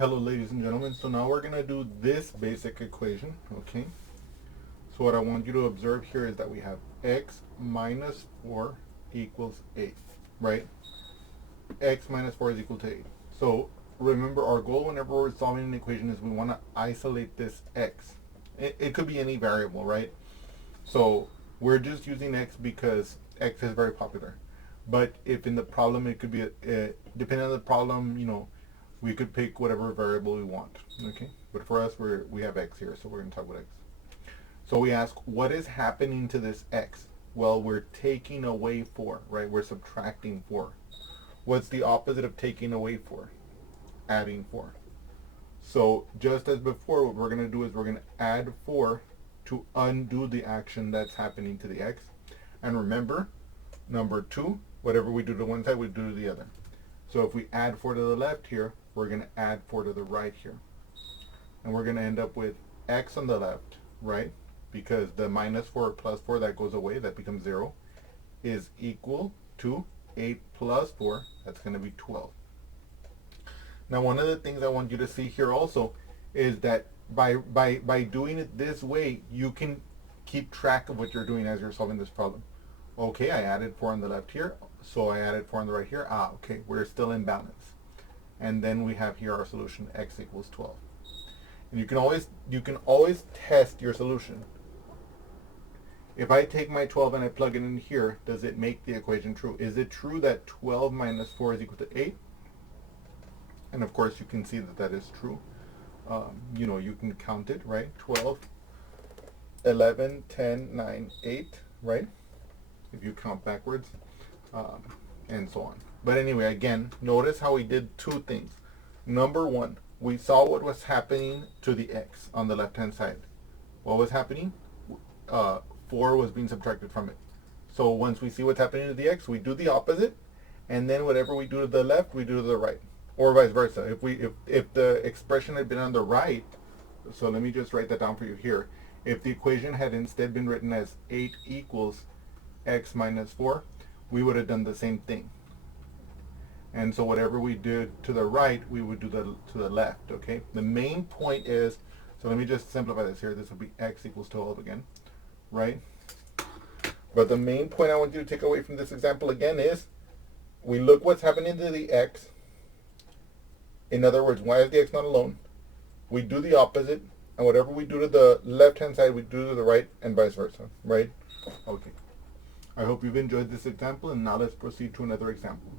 Hello ladies and gentlemen, so now we're going to do this basic equation, okay? So what I want you to observe here is that we have x minus 4 equals 8, right? X minus 4 is equal to 8. So remember, our goal whenever we're solving an equation is we want to isolate this x. It could be any variable, right? So we're just using x because x is very popular. But if in the problem it could be, depending on the problem, we could pick whatever variable we want, okay? But for us, we have x here, so we're going to talk about x. So we ask, what is happening to this x? Well, we're taking away 4, right? We're subtracting 4. What's the opposite of taking away 4? Adding 4. So just as before, what we're going to do is we're going to add 4 to undo the action that's happening to the x. And remember, number 2, whatever we do to one side, we do to the other. So if we add 4 to the left here, we're going to add 4 to the right here. And we're going to end up with x on the left, right? Because the minus 4 plus 4, that goes away, that becomes 0, is equal to 8 plus 4, that's going to be 12. Now, one of the things I want you to see here also is that by doing it this way, you can keep track of what you're doing as you're solving this problem. Okay, I added 4 on the left here, so I added 4 on the right here. Okay, we're still in balance. And then we have here our solution, x equals 12. And you can always test your solution. If I take my 12 and I plug it in here, does it make the equation true? Is it true that 12 minus 4 is equal to 8? And of course you can see that that is true. You can count it, right? 12, 11, 10, 9, 8, right? If you count backwards, and so on. But anyway, again, notice how we did two things. Number one, we saw what was happening to the x on the left-hand side. What was happening? 4 was being subtracted from it. So once we see what's happening to the x, we do the opposite, and then whatever we do to the left, we do to the right, or vice versa. If the expression had been on the right, so let me just write that down for you here. If the equation had instead been written as 8 equals x minus 4, we would have done the same thing. And so whatever we did to the right, we would do to the left, okay? The main point is, so let me just simplify this here. This would be x equals 12 again, right? But the main point I want you to take away from this example again is, we look what's happening to the x. In other words, why is the x not alone? We do the opposite, and whatever we do to the left-hand side, we do to the right, and vice versa, right? Okay. I hope you've enjoyed this example, and now let's proceed to another example.